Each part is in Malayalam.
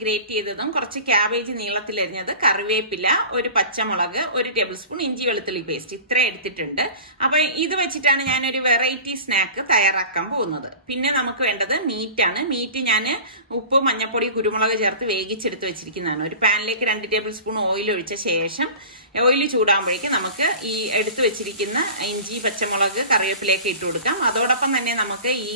ഗ്രേറ്റ് ചെയ്തതും കുറച്ച് ക്യാബേജ് നീളത്തിലരിഞ്ഞത്, കറിവേപ്പില, ഒരു പച്ചമുളക്, 1 ടേബിൾ സ്പൂൺ ഇഞ്ചി വെളുത്തുള്ളി പേസ്റ്റ്, ഇത്ര എടുത്തിട്ടുണ്ട്. അപ്പൊ ഇത് വെച്ചിട്ടാണ് ഞാനൊരു വെറൈറ്റി സ്നാക്ക് തയ്യാറാക്കാൻ പോകുന്നത്. പിന്നെ നമുക്ക് വേണ്ടത് മീറ്റാണ്. മീറ്റ് ഞാൻ ഉപ്പ്, മഞ്ഞൾപ്പൊടി, കുരുമുളക് ചേർത്ത് വേവിച്ചെടുത്ത് വെച്ചിരിക്കുന്നതാണ്. ഒരു പാനിലേക്ക് 2 ടേബിൾ സ്പൂൺ ഓയിൽ ഒഴിച്ച ശേഷം ഓയിൽ ചൂടാകുമ്പോഴേക്കും നമുക്ക് ഈ എടുത്തു വെച്ചിരിക്കുന്ന ഇഞ്ചി, പച്ചമുളക്, കറിവേപ്പിലയൊക്കെ ഇട്ട് കൊടുക്കാം. അതോടൊപ്പം തന്നെ നമുക്ക് ഈ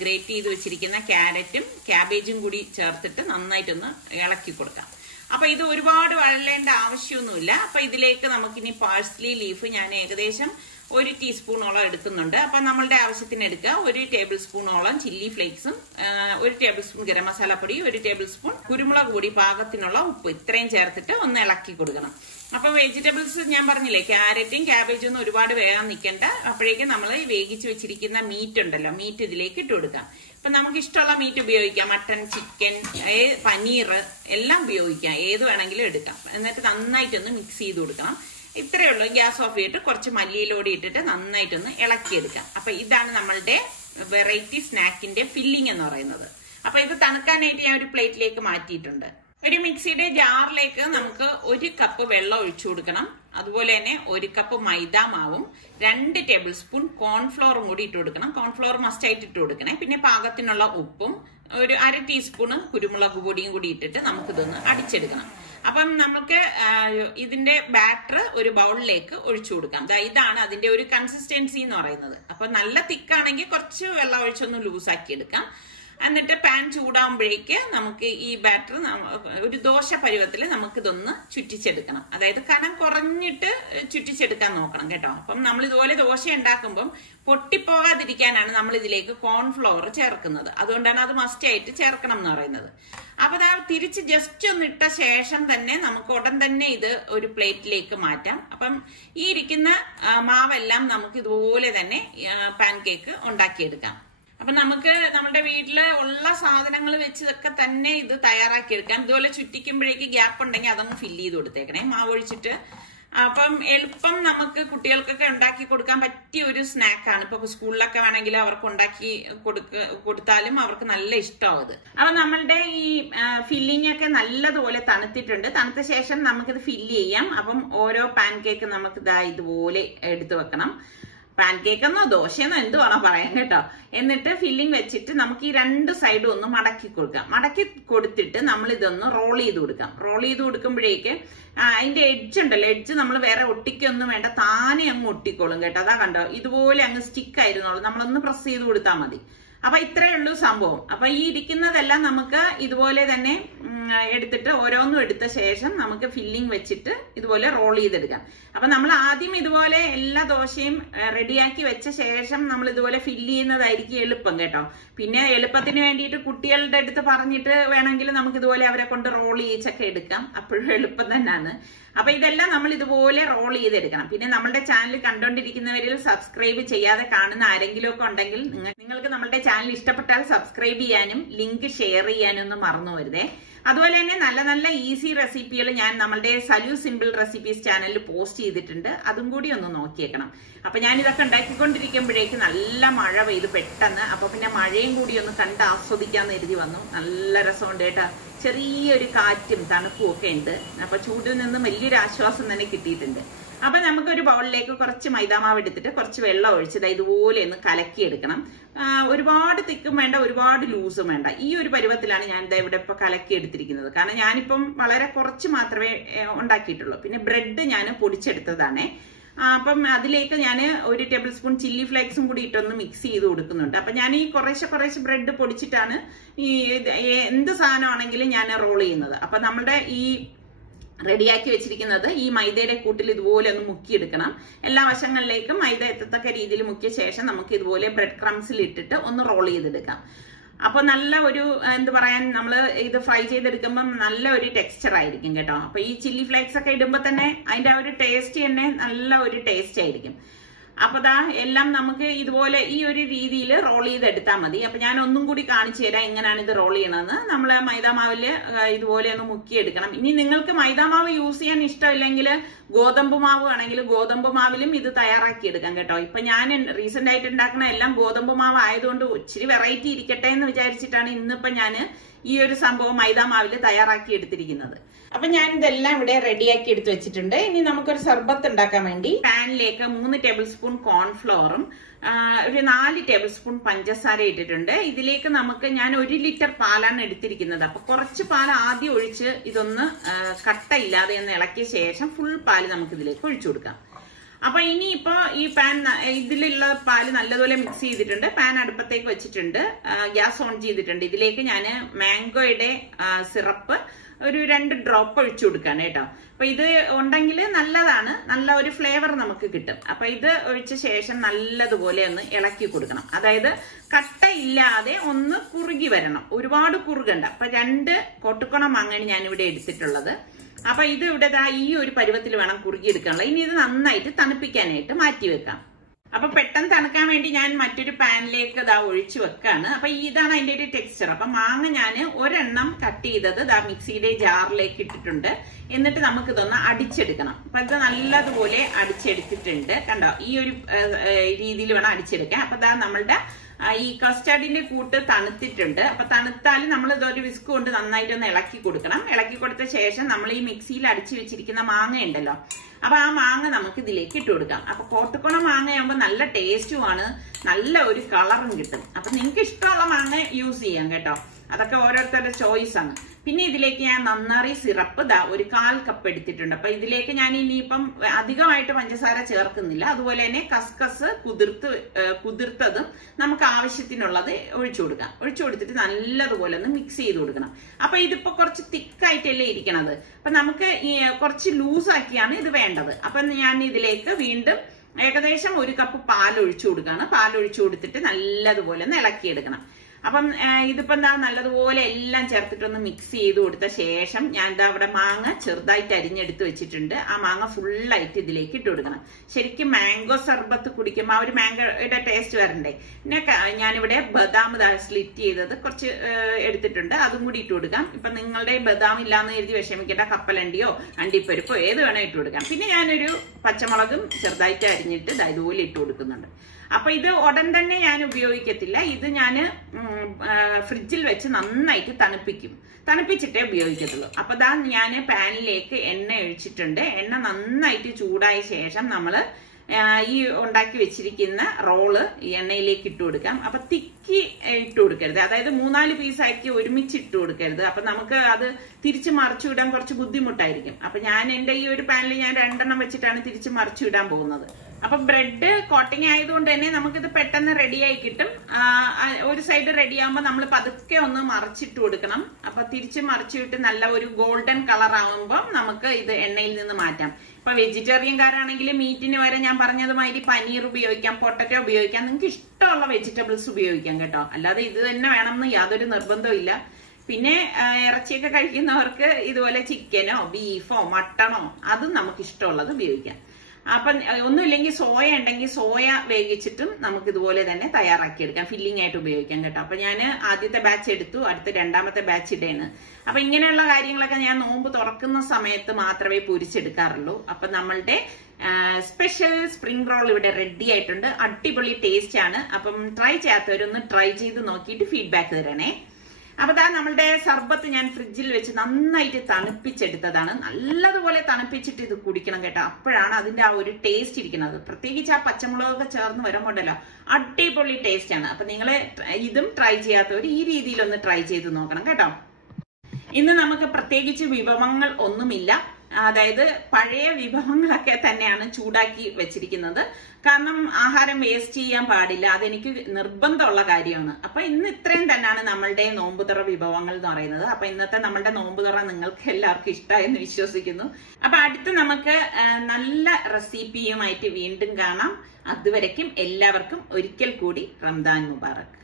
ഗ്രേറ്റ് ചെയ്ത് വെച്ചിരിക്കുന്ന ക്യാരറ്റും ക്യാബേജും കൂടി ചേർത്തിട്ട് നന്നായിട്ടൊന്ന് ഇളക്കി കൊടുക്കാം. അപ്പൊ ഇത് ഒരുപാട് വഴലേണ്ട ആവശ്യമൊന്നുമില്ല. അപ്പൊ ഇതിലേക്ക് നമുക്കിനി പാഴ്സ്ലി ലീഫ് ഞാൻ ഏകദേശം 1 ടീസ്പൂണോളം എടുക്കുന്നുണ്ട്. അപ്പൊ നമ്മളുടെ ആവശ്യത്തിന് എടുക്കുക. 1 ടേബിൾ സ്പൂണോളം ചില്ലി ഫ്ലേക്സും, 1 ടേബിൾ സ്പൂൺ ഗരം മസാലപ്പൊടി, 1 ടേബിൾ സ്പൂൺ കുരുമുളക് പൊടി, പാകത്തിനുള്ള ഉപ്പ്, ഇത്രയും ചേർത്തിട്ട് ഒന്ന് ഇളക്കി കൊടുക്കണം. അപ്പൊ വെജിറ്റബിൾസ് ഞാൻ പറഞ്ഞില്ലേ, ക്യാരറ്റും ക്യാബേജും ഒന്നും ഒരുപാട് വേഗം നിൽക്കണ്ട. അപ്പോഴേക്കും നമ്മൾ വേവിച്ച് വെച്ചിരിക്കുന്ന മീറ്റ് ഉണ്ടല്ലോ, മീറ്റ് ഇതിലേക്ക് ഇട്ട് കൊടുക്കാം. ഇപ്പൊ നമുക്ക് ഇഷ്ടമുള്ള മീറ്റ് ഉപയോഗിക്കാം. മട്ടൺ, ചിക്കൻ, പനീർ എല്ലാം ഉപയോഗിക്കാം. ഏത് വേണമെങ്കിലും എടുക്കാം. എന്നിട്ട് നന്നായിട്ടൊന്ന് മിക്സ് ചെയ്ത് കൊടുക്കണം. ഇത്രയേ ഉള്ളൂ. ഗ്യാസ് ഓഫ് ചെയ്തിട്ട് കുറച്ച് മല്ലിയിലോടി ഇട്ടിട്ട് നന്നായിട്ടൊന്ന് ഇളക്കിയെടുക്കാം. അപ്പൊ ഇതാണ് നമ്മളുടെ വെറൈറ്റി സ്നാക്കിന്റെ ഫില്ലിംഗ് എന്ന് പറയുന്നത്. അപ്പൊ ഇത് തണുക്കാനായിട്ട് ഞാൻ ഒരു പ്ലേറ്റിലേക്ക് മാറ്റിയിട്ടുണ്ട്. ഒരു മിക്സിയുടെ ജാറിലേക്ക് നമുക്ക് 1 കപ്പ് വെള്ളം ഒഴിച്ചു കൊടുക്കണം. അതുപോലെ തന്നെ 1 കപ്പ് മൈദ മാവും 2 ടേബിൾ സ്പൂൺ കോൺഫ്ലോറും കൂടി ഇട്ട് കൊടുക്കണം. കോൺഫ്ലോർ മസ്റ്റായിട്ട് ഇട്ട് കൊടുക്കണേ. പിന്നെ പാകത്തിനുള്ള ഉപ്പും, ഒരു 1/2 ടീസ്പൂൺ കുരുമുളക് പൊടിയും കൂടി ഇട്ടിട്ട് നമുക്കിതൊന്ന് അടിച്ചെടുക്കണം. അപ്പം നമുക്ക് ഇതിന്റെ ബാറ്റർ ഒരു ബൗളിലേക്ക് ഒഴിച്ചു കൊടുക്കാം. ഇതാണ് അതിന്റെ ഒരു കൺസിസ്റ്റൻസി എന്ന് പറയുന്നത്. അപ്പൊ നല്ല തിക്കാണെങ്കിൽ കുറച്ച് വെള്ളം ഒഴിച്ചൊന്ന് ലൂസാക്കി എടുക്കാം. എന്നിട്ട് പാൻ ചൂടാകുമ്പോഴേക്ക് നമുക്ക് ഈ ബാറ്റർ ഒരു ദോശ പരുവത്തിൽ നമുക്കിതൊന്ന് ചുറ്റിച്ചെടുക്കണം. അതായത് കനം കുറഞ്ഞിട്ട് ചുറ്റിച്ചെടുക്കാൻ നോക്കണം കേട്ടോ. അപ്പം നമ്മൾ ഇതുപോലെ ദോശ ഉണ്ടാക്കുമ്പം പൊട്ടിപ്പോകാതിരിക്കാനാണ് നമ്മൾ ഇതിലേക്ക് കോൺഫ്ലവർ ചേർക്കുന്നത്. അതുകൊണ്ടാണ് അത് മസ്റ്റ് ആയിട്ട് ചേർക്കണം എന്ന് പറയുന്നത്. അപ്പൊ തിരിച്ച് ജസ്റ്റ് ഒന്ന് ഇട്ട ശേഷം തന്നെ നമുക്ക് ഉടൻ തന്നെ ഇത് ഒരു പ്ലേറ്റിലേക്ക് മാറ്റാം. അപ്പം ഈ ഇരിക്കുന്ന മാവെല്ലാം നമുക്ക് ഇതുപോലെ തന്നെ പാൻ കേക്ക് ഉണ്ടാക്കിയെടുക്കാം. അപ്പൊ നമുക്ക് നമ്മുടെ വീട്ടില് ഉള്ള സാധനങ്ങൾ വെച്ചതൊക്കെ തന്നെ ഇത് തയ്യാറാക്കിയെടുക്കാം. ഇതുപോലെ ചുറ്റിക്കുമ്പോഴേക്ക് ഗ്യാപ്പ് ഉണ്ടെങ്കിൽ അതങ്ങ് ഫില്ല് ചെയ്ത് കൊടുത്തേക്കണേ മാവ് ഒഴിച്ചിട്ട്. അപ്പം എളുപ്പം നമുക്ക് കുട്ടികൾക്കൊക്കെ ഉണ്ടാക്കി കൊടുക്കാൻ പറ്റിയ ഒരു സ്നാക്കാണ്. ഇപ്പൊ സ്കൂളിലൊക്കെ വേണമെങ്കിൽ അവർക്ക് ഉണ്ടാക്കി കൊടുത്താലും അവർക്ക് നല്ല ഇഷ്ടമാവും ഇത്. അപ്പൊ നമ്മളുടെ ഈ ഫില്ലിംഗ് ഒക്കെ നല്ലതുപോലെ തണുത്തിട്ടുണ്ട്. തണുത്ത ശേഷം നമുക്കിത് ഫില്ല് ചെയ്യാം. അപ്പം ഓരോ പാൻ കേക്ക് നമുക്ക് ഇതുപോലെ എടുത്തു വെക്കണം. പാൻ കേക്കെന്നോ ദോശയെന്നോ എന്തുവാണോ പറയാൻ കേട്ടോ. എന്നിട്ട് ഫില്ലിംഗ് വെച്ചിട്ട് നമുക്ക് ഈ 2 സൈഡും ഒന്ന് മടക്കി കൊടുക്കാം. മടക്കി കൊടുത്തിട്ട് നമ്മൾ ഇതൊന്ന് റോൾ ചെയ്ത് കൊടുക്കാം. റോൾ ചെയ്ത് കൊടുക്കുമ്പോഴേക്ക് അതിന്റെ എഡ്ജ് ഉണ്ടല്ലോ, എഡ്ജ് നമ്മൾ വേറെ ഒട്ടിക്കൊന്നും വേണ്ട, താനെ അങ്ങ് ഒട്ടിക്കോളും കേട്ടോ. അതാ കണ്ടോ, ഇതുപോലെ അങ്ങ് സ്റ്റിക്ക് ആയിരുന്നോളും. നമ്മളൊന്ന് പ്രസ് ചെയ്ത് കൊടുത്താൽ മതി. അപ്പൊ ഇത്രയേ ഉള്ളൂ സംഭവം. അപ്പൊ ഈ ഇരിക്കുന്നതെല്ലാം നമുക്ക് ഇതുപോലെ തന്നെ എടുത്തിട്ട് ഓരോന്നും എടുത്ത ശേഷം നമുക്ക് ഫില്ലിംഗ് വെച്ചിട്ട് ഇതുപോലെ റോൾ ചെയ്തെടുക്കാം. അപ്പൊ നമ്മൾ ആദ്യം ഇതുപോലെ എല്ലാ ദോശയും റെഡിയാക്കി വെച്ച ശേഷം നമ്മൾ ഇതുപോലെ ഫില്ല് ചെയ്യുന്നതായിരിക്കും എളുപ്പം കേട്ടോ. പിന്നെ എളുപ്പത്തിന് വേണ്ടിയിട്ട് കുട്ടികളുടെ അടുത്ത് പറഞ്ഞിട്ട് വേണമെങ്കിൽ നമുക്ക് ഇതുപോലെ അവരെ കൊണ്ട് റോൾ ചെയ്യിച്ചൊക്കെ എടുക്കാം. അപ്പോഴും എളുപ്പം തന്നെയാണ്. അപ്പൊ ഇതെല്ലാം നമ്മൾ ഇതുപോലെ റോൾ ചെയ്തെടുക്കണം. പിന്നെ നമ്മളുടെ ചാനൽ കണ്ടുകൊണ്ടിരിക്കുന്നവരിൽ സബ്സ്ക്രൈബ് ചെയ്യാതെ കാണുന്ന ആരെങ്കിലും ഒക്കെ ഉണ്ടെങ്കിൽ നിങ്ങൾക്ക് നമ്മളുടെ ചാനൽ ഇഷ്ടപ്പെട്ടാൽ സബ്സ്ക്രൈബ് ചെയ്യാനും ലിങ്ക് ഷെയർ ചെയ്യാനും ഒന്നും മറന്നു വരുതേ. അതുപോലെ തന്നെ നല്ല നല്ല ഈസി റെസിപ്പികൾ ഞാൻ നമ്മളുടെ സലു സിമ്പിൾ റെസിപ്പീസ് ചാനലിൽ പോസ്റ്റ് ചെയ്തിട്ടുണ്ട്. അതും കൂടി ഒന്ന് നോക്കിയേക്കണം. അപ്പൊ ഞാൻ ഇതൊക്കെ ഉണ്ടാക്കിക്കൊണ്ടിരിക്കുമ്പോഴേക്ക് നല്ല മഴ പെയ്തു പെട്ടെന്ന്. അപ്പൊ പിന്നെ മഴയും കൂടി ഒന്ന് കണ്ട് ആസ്വദിക്കാന്ന് കരുതി വന്നു. നല്ല രസമുണ്ട് കേട്ടോ. ചെറിയൊരു കാറ്റും തണുപ്പും ഒക്കെ ഉണ്ട്. അപ്പൊ ചൂടിൽ നിന്നും വലിയൊരു ആശ്വാസം തന്നെ കിട്ടിയിട്ടുണ്ട്. അപ്പൊ നമുക്കൊരു ബൗളിലേക്ക് കുറച്ച് മൈദാമാവ് എടുത്തിട്ട് കുറച്ച് വെള്ളം ഒഴിച്ചത് ഇതുപോലെ ഒന്ന് കലക്കിയെടുക്കണം. ഒരുപാട് തിക്കും വേണ്ട, ഒരുപാട് ലൂസും വേണ്ട. ഈ ഒരു പരുവത്തിലാണ് ഞാൻ ഇവിടെ ഇപ്പൊ കലക്കി എടുത്തിരിക്കുന്നത്. കാരണം ഞാനിപ്പം വളരെ കുറച്ച് മാത്രമേ ഉണ്ടാക്കിയിട്ടുള്ളൂ. പിന്നെ ബ്രെഡ് ഞാൻ പൊടിച്ചെടുത്തതാണേ. അപ്പം അതിലേക്ക് ഞാൻ 1 ടേബിൾ സ്പൂൺ ചില്ലി ഫ്ലേക്സും കൂടി ഇട്ടൊന്ന് മിക്സ് ചെയ്ത് കൊടുക്കുന്നുണ്ട്. അപ്പൊ ഞാൻ ഈ കുറേശ്ശെ ബ്രെഡ് പൊടിച്ചിട്ടാണ് ഈ എന്ത് സാധനമാണെങ്കിലും ഞാൻ റോൾ ചെയ്യുന്നത്. അപ്പൊ നമ്മുടെ ഈ റെഡിയാക്കി വെച്ചിരിക്കുന്നത് ഈ മൈദയുടെ കൂട്ടിൽ ഇതുപോലെ ഒന്ന് മുക്കിയെടുക്കണം. എല്ലാ വശങ്ങളിലേക്കും മൈദ എത്തത്തക്ക രീതിയിൽ മുക്കിയ ശേഷം നമുക്ക് ഇതുപോലെ ബ്രെഡ് ക്രംസിൽ ഇട്ടിട്ട് ഒന്ന് റോൾ ചെയ്തെടുക്കാം. അപ്പൊ നല്ല ഒരു എന്ത് പറയാൻ, നമ്മൾ ഇത് ഫ്രൈ ചെയ്തെടുക്കുമ്പോൾ നല്ല ഒരു ടെക്സ്ചർ ആയിരിക്കും കേട്ടോ. അപ്പൊ ഈ ചില്ലി ഫ്ലേക്സ് ഒക്കെ ഇടുമ്പോൾ തന്നെ അതിന്റെ ആ ഒരു ടേസ്റ്റ് തന്നെ നല്ല ഒരു ടേസ്റ്റ് ആയിരിക്കും. അപ്പൊ ദാ എല്ലാം നമുക്ക് ഇതുപോലെ ഈ ഒരു രീതിയിൽ റോൾ ചെയ്തെടുത്താൽ മതി. അപ്പൊ ഞാൻ ഒന്നും കൂടി കാണിച്ചു തരാം എങ്ങനെയാണ് ഇത് റോൾ ചെയ്യണമെന്ന്. നമ്മള് മൈദാമാവില് ഇതുപോലെ ഒന്ന് മുക്കിയെടുക്കണം. ഇനി നിങ്ങൾക്ക് മൈദാമാവ് യൂസ് ചെയ്യാൻ ഇഷ്ടമില്ലെങ്കിൽ ഗോതമ്പ് മാവ് ആണെങ്കിൽ ഗോതമ്പ് മാവിലും ഇത് തയ്യാറാക്കി എടുക്കാം കേട്ടോ. ഇപ്പൊ ഞാൻ റീസെന്റ് ആയിട്ട് ഉണ്ടാക്കുന്ന എല്ലാം ഗോതമ്പ് മാവ് ആയതുകൊണ്ട് ഇച്ചിരി വെറൈറ്റി ഇരിക്കട്ടെ എന്ന് വിചാരിച്ചിട്ടാണ് ഇന്നിപ്പോ ഞാൻ ഈ ഒരു സംഭവം മൈദാമാവില് തയ്യാറാക്കി എടുത്തിരിക്കുന്നത്. അപ്പൊ ഞാൻ ഇതെല്ലാം ഇവിടെ റെഡിയാക്കി എടുത്ത് വെച്ചിട്ടുണ്ട്. ഇനി നമുക്കൊരു സർബത്ത് ഉണ്ടാക്കാൻ വേണ്ടി പാനിലേക്ക് 3 ടേബിൾ സ്പൂൺ കോൺഫ്ലവറും ഒരു 4 ടേബിൾ സ്പൂൺ പഞ്ചസാര ഇട്ടിട്ടുണ്ട്. ഇതിലേക്ക് ഞാൻ 1 ലിറ്റർ പാലാണ് എടുത്തിരിക്കുന്നത്. അപ്പൊ കുറച്ച് പാൽ ആദ്യം ഒഴിച്ച് ഇതൊന്ന് കട്ടയില്ലാതെ ഒന്ന് ഇളക്കിയ ശേഷം ഫുൾ പാല് നമുക്ക് ഇതിലേക്ക് ഒഴിച്ചു കൊടുക്കാം. അപ്പൊ ഇനിയിപ്പോ ഈ ഇതിലുള്ള പാല് നല്ലതുപോലെ മിക്സ് ചെയ്തിട്ടുണ്ട്. പാൻ അടുപ്പത്തേക്ക് വെച്ചിട്ടുണ്ട്, ഗ്യാസ് ഓൺ ചെയ്തിട്ടുണ്ട്. ഇതിലേക്ക് ഞാൻ മാംഗോയുടെ സിറപ്പ് ഒരു 2 ഡ്രോപ്പ് ഒഴിച്ചു കൊടുക്കാണ് കേട്ടോ. അപ്പൊ ഇത് ഉണ്ടെങ്കിൽ നല്ലതാണ്, നല്ല ഒരു ഫ്ലേവർ നമുക്ക് കിട്ടും. അപ്പൊ ഇത് ഒഴിച്ച ശേഷം നല്ലതുപോലെ ഒന്ന് ഇളക്കി കൊടുക്കണം. അതായത് കട്ടയില്ലാതെ ഒന്ന് കുറുകി വരണം, ഒരുപാട് കുറുകണ്ട. അപ്പൊ 2 കൊട്ടുക്കണ മാങ്ങയാണ് ഞാൻ ഇവിടെ എടുത്തിട്ടുള്ളത്. അപ്പൊ ഇത് ഇവിടെ ഈ ഒരു പരുവത്തിൽ വേണം കുറുകിയെടുക്കാനുള്ളത്. ഇനി ഇത് നന്നായിട്ട് തണുപ്പിക്കാനായിട്ട് മാറ്റി വെക്കാം. അപ്പൊ പെട്ടെന്ന് തണുക്കാൻ വേണ്ടി ഞാൻ മറ്റൊരു പാനിലേക്ക് ഒഴിച്ചു വെക്കാണ്. അപ്പൊ ഇതാണ് അതിന്റെ ഒരു ടെക്സ്ചർ. അപ്പൊ മാങ്ങ ഞാൻ ഒരെണ്ണം കട്ട് ചെയ്തത് മിക്സിയുടെ ജാറിലേക്ക് ഇട്ടിട്ടുണ്ട്. എന്നിട്ട് നമുക്ക് ഇതൊന്ന് അടിച്ചെടുക്കണം. അപ്പൊ ഇത് നല്ലതുപോലെ അടിച്ചെടുത്തിട്ടുണ്ട്. കണ്ടോ, ഈ ഒരു രീതിയിൽ വേണം അടിച്ചെടുക്കാൻ. അപ്പൊ നമ്മളുടെ ഈ കസ്റ്റാർഡിന്റെ കൂട്ട് തണുത്തിട്ടുണ്ട്. അപ്പൊ തണുത്താൽ നമ്മൾ ഇതൊരു വിസ്ക് കൊണ്ട് നന്നായിട്ടൊന്ന് ഇളക്കി കൊടുക്കണം. ഇളക്കി കൊടുത്ത ശേഷം നമ്മൾ ഈ മിക്സിയിൽ അടിച്ചു വെച്ചിരിക്കുന്ന മാങ്ങ ഉണ്ടല്ലോ, അപ്പൊ ആ മാങ്ങ നമുക്ക് ഇതിലേക്ക് ഇട്ട് കൊടുക്കാം. അപ്പൊ കോട്ടുകുണ മാങ്ങയാകുമ്പോൾ നല്ല ടേസ്റ്റുമാണ്, നല്ല ഒരു കളറും കിട്ടും. അപ്പൊ നിങ്ങൾക്ക് ഇഷ്ടമുള്ള മാങ്ങ യൂസ് ചെയ്യാം കേട്ടോ, അതൊക്കെ ഓരോരുത്തരുടെ ചോയ്സ് ആണ്. പിന്നെ ഇതിലേക്ക് ഞാൻ നന്നാറി സിറപ്പ് ഒരു 1/4 കപ്പ് എടുത്തിട്ടുണ്ട്. അപ്പൊ ഇതിലേക്ക് ഞാൻ ഇനിയിപ്പം അധികമായിട്ട് പഞ്ചസാര ചേർക്കുന്നില്ല. അതുപോലെ തന്നെ കസ്കസ് കുതിർത്തതും നമുക്ക് ആവശ്യത്തിനുള്ളത് ഒഴിച്ചു കൊടുക്കാം. ഒഴിച്ചു കൊടുത്തിട്ട് നല്ലതുപോലെ ഒന്ന് മിക്സ് ചെയ്ത് കൊടുക്കണം. അപ്പൊ ഇതിപ്പോ കുറച്ച് തിക്കായിട്ടല്ലേ ഇരിക്കണത്. അപ്പൊ നമുക്ക് കുറച്ച് ലൂസാക്കിയാണ് ഇത് വേണ്ടത്. അപ്പൊ ഞാൻ ഇതിലേക്ക് വീണ്ടും ഏകദേശം 1 കപ്പ് പാൽ ഒഴിച്ചു കൊടുക്കുകയാണ്. പാൽ ഒഴിച്ചു കൊടുത്തിട്ട് നല്ലതുപോലെ ഒന്ന് ഇളക്കിയെടുക്കണം. അപ്പം ഇതിപ്പോ നല്ലതുപോലെ എല്ലാം ചേർത്തിട്ടൊന്ന് മിക്സ് ചെയ്ത് കൊടുത്ത ശേഷം ഞാൻ അവിടെ മാങ്ങ ചെറുതായിട്ട് അരിഞ്ഞെടുത്ത് വെച്ചിട്ടുണ്ട്. ആ മാങ്ങ ഫുള്ളായിട്ട് ഇതിലേക്ക് ഇട്ട് കൊടുക്കണം. ശരിക്കും മാംഗോ സർബത്ത് കുടിക്കുമ്പോൾ ആ ഒരു മാംഗോയുടെ ടേസ്റ്റ് വരണ്ടേ. പിന്നെ ഞാനിവിടെ ബദാം സ്ലിറ്റ് ചെയ്തത് കുറച്ച് എടുത്തിട്ടുണ്ട്, അതും കൂടി ഇട്ട് കൊടുക്കാം. ഇപ്പൊ നിങ്ങളുടെ ബദാം ഇല്ലാന്ന് എഴുതി വിഷമിക്കേണ്ട, കപ്പലണ്ടിയോ അണ്ടിപ്പരിപ്പോ ഏത് വേണോ ഇട്ട് കൊടുക്കാം. പിന്നെ ഞാനൊരു പച്ചമുളകും ചെറുതായിട്ട് അരിഞ്ഞിട്ട് ഇതുപോലെ ഇട്ട് കൊടുക്കുന്നുണ്ട്. അപ്പൊ ഇത് ഉടൻ തന്നെ ഞാൻ ഉപയോഗിക്കത്തില്ല. ഇത് ഞാൻ ഫ്രിഡ്ജിൽ വെച്ച് നന്നായിട്ട് തണുപ്പിച്ചിട്ടേ ഉപയോഗിക്കത്തുള്ളൂ. അപ്പൊ ഞാൻ പാനിലേക്ക് എണ്ണ ഒഴിച്ചിട്ടുണ്ട്. എണ്ണ നന്നായിട്ട് ചൂടായ ശേഷം നമ്മള് ഈ ഉണ്ടാക്കി വെച്ചിരിക്കുന്ന റോള് ഈ എണ്ണയിലേക്ക് ഇട്ട് കൊടുക്കാം. അപ്പൊ തിക്കി ഇട്ട് കൊടുക്കരുത്, അതായത് 3-4 പീസാക്കി ഒരുമിച്ച് ഇട്ട് കൊടുക്കരുത്. അപ്പൊ നമുക്ക് അത് തിരിച്ച് മറിച്ചു ഇടാൻ കുറച്ച് ബുദ്ധിമുട്ടായിരിക്കും. അപ്പൊ ഞാൻ എന്റെ ഈ ഒരു പാനിൽ ഞാൻ 2 എണ്ണം വെച്ചിട്ടാണ് തിരിച്ച് മറിച്ചു ഇടാൻ പോകുന്നത്. അപ്പൊ ബ്രെഡ് കോട്ടിങ് ആയതുകൊണ്ട് തന്നെ നമുക്കിത് പെട്ടെന്ന് റെഡിയായി കിട്ടും. ഒരു സൈഡ് റെഡി ആകുമ്പോൾ നമ്മൾ പതുക്കെ ഒന്ന് മറിച്ചിട്ട് കൊടുക്കണം. അപ്പൊ തിരിച്ച് മറിച്ചിട്ട് നല്ല ഒരു ഗോൾഡൻ കളർ ആകുമ്പോൾ നമുക്ക് ഇത് എണ്ണയിൽ നിന്ന് മാറ്റാം. ഇപ്പൊ വെജിറ്റേറിയൻകാരാണെങ്കിൽ മീറ്റിന് വരെ ഞാൻ പറഞ്ഞതുമാതിരി പനീർ ഉപയോഗിക്കാം, പൊട്ടറ്റോ ഉപയോഗിക്കാം, നിങ്ങൾക്ക് ഇഷ്ടമുള്ള വെജിറ്റബിൾസ് ഉപയോഗിക്കാം കേട്ടോ. അല്ലാതെ ഇത് തന്നെ വേണമെന്ന് യാതൊരു നിർബന്ധവും ഇല്ല. പിന്നെ ഇറച്ചിയൊക്കെ കഴിക്കുന്നവർക്ക് ഇതുപോലെ ചിക്കനോ ബീഫോ മട്ടണോ അതും നമുക്ക് ഇഷ്ടമുള്ളത് ഉപയോഗിക്കാം. അപ്പൊ ഒന്നുമില്ലെങ്കിൽ സോയ ഉണ്ടെങ്കിൽ സോയ വേവിച്ചിട്ടും നമുക്ക് ഇതുപോലെ തന്നെ തയ്യാറാക്കിയെടുക്കാം, ഫില്ലിംഗ് ആയിട്ട് ഉപയോഗിക്കാം കേട്ടോ. അപ്പൊ ഞാൻ ആദ്യത്തെ ബാച്ച് എടുത്തു, അടുത്ത 2ാമത്തെ ബാച്ച് ഇടേണ്. അപ്പൊ ഇങ്ങനെയുള്ള കാര്യങ്ങളൊക്കെ ഞാൻ നോമ്പ് തുറക്കുന്ന സമയത്ത് മാത്രമേ പൊരിച്ചെടുക്കാറുള്ളൂ. അപ്പൊ നമ്മളുടെ സ്പെഷ്യൽ സ്പ്രിംഗ് റോൾ ഇവിടെ റെഡി ആയിട്ടുണ്ട്. അടിപൊളി ടേസ്റ്റ് ആണ്. അപ്പം ട്രൈ ചെയ്യാത്തവരൊന്ന് ട്രൈ ചെയ്ത് നോക്കിയിട്ട് ഫീഡ്ബാക്ക് തരണേ. അപ്പൊ നമ്മളുടെ സർബത്ത് ഞാൻ ഫ്രിഡ്ജിൽ വെച്ച് നന്നായിട്ട് തണുപ്പിച്ചെടുത്തതാണ്. നല്ലതുപോലെ തണുപ്പിച്ചിട്ട് ഇത് കുടിക്കണം കേട്ടോ, അപ്പോഴാണ് അതിന്റെ ആ ഒരു ടേസ്റ്റ് ഇരിക്കുന്നത്. പ്രത്യേകിച്ച് ആ പച്ചമുളകൊക്കെ ചേർന്ന് വരുമ്പോണ്ടല്ലോ അടിപൊളി ടേസ്റ്റ് ആണ്. അപ്പൊ നിങ്ങൾ ഇതും ട്രൈ ചെയ്യാത്തവർ ഈ രീതിയിലൊന്ന് ട്രൈ ചെയ്ത് നോക്കണം കേട്ടോ. ഇന്ന് നമുക്ക് പ്രത്യേകിച്ച് വിഭവങ്ങൾ ഒന്നുമില്ല. അതായത് പഴയ വിഭവങ്ങളൊക്കെ തന്നെയാണ് ചൂടാക്കി വെച്ചിരിക്കുന്നത്. കാരണം ആഹാരം വേസ്റ്റ് ചെയ്യാൻ പാടില്ല, അതെനിക്ക് നിർബന്ധമുള്ള കാര്യമാണ്. അപ്പൊ ഇന്ന് ഇത്രയും തന്നെയാണ് നമ്മളുടെ നോമ്പുതുറ വിഭവങ്ങൾ എന്ന് പറയുന്നത്. അപ്പൊ ഇന്നത്തെ നമ്മളുടെ നോമ്പുതുറ നിങ്ങൾക്ക് എല്ലാവർക്കും ഇഷ്ടമായെന്ന് വിശ്വസിക്കുന്നു. അപ്പൊ അടുത്ത് നമുക്ക് നല്ല റെസിപ്പിയുമായിട്ട് വീണ്ടും കാണാം. അതുവരയ്ക്കും എല്ലാവർക്കും ഒരിക്കൽ കൂടി റംദാൻ മുബാറക്.